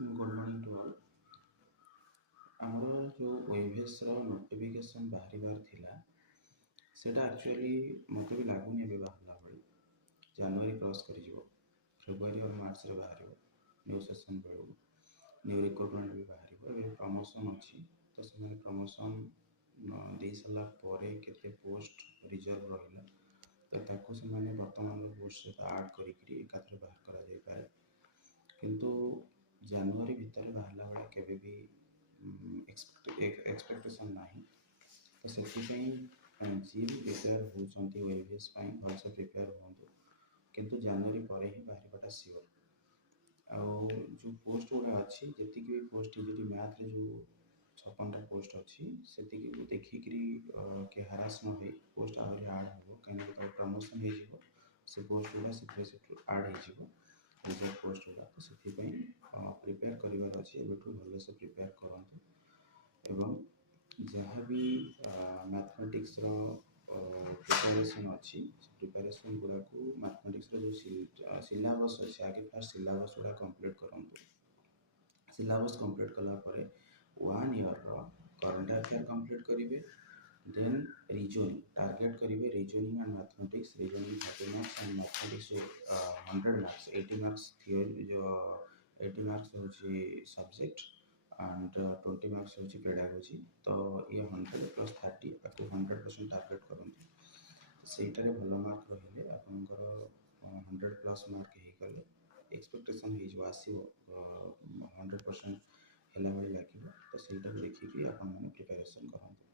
Good morning to all. आमर जो ओएभएस notification बाहर थिला सेटा एक्चुअली मत भी लगुनि ए बाहर भाई जनवरी क्रॉस कर फेब्रुआरी और मार्च रे बाहर न्यू सेशन बेलू न्यू रिक्रुटमेंट भी बाहर प्रमोशन अच्छी तो से प्रमोशन दे सारा केते पोस्ट रिजर्व रहा तो ताको से वर्तमान पोस्ट सहित आड करी एकाथरे बाहर करा जाय पारे किंतु जनवरी भितर बाहरला बेले केबे भी एक्सपेक्टेशन नहीं तो से जी प्रिपेयर होती ओएभएस भलसे प्रिपेयर हूँ किंतु जनवरी पर ही बाहरटा सियोर आउ जो पोस्ट गुड़ा अच्छी जी भी पोस्ट जी मैथ रे जो 56टा पोस्ट अच्छी से देखिक के हरास न हो पोस्ट आहरी आड हो कहीं प्रमोशन हो से पोस्ट गुड़ा से आड हो रिजर्व पोस्ट गुड़ा तो से प्रिपेयर करार अच्छे एबेठू भलसे प्रिपेयर करते एवं जहाँ भी मैथमेटिक्स प्रिपरेशन अच्छी प्रिपरेशन गुड़ा को मैथमेटिक्स जो सिलेबस अच्छे आगे फास्ट सिलेबस गुड़ा कंप्लीट करूँ सिलेबस कंप्लीट कलापर 1 ईयर करंट अफेयर कंप्लीट करेंगे देन रीजनिंग टारगेट करेंगे reasoning and mathematics reasoning 30 marks and mathematics 100 marks 80 marks theory जो 80 मार्क्स हूँ सब्जेक्ट एंड 20 मार्क्स हूँ पेडागोजी तो ये 100 प्लस 30 आपको 100% टारगेट करते सेटारे भल मार्क रही आपंकर 100 प्लस मार्क होगले एक्सपेक्टेशन हो 100% है लगे तो सहीटा देखिए आप प्रिपेरेसन करते।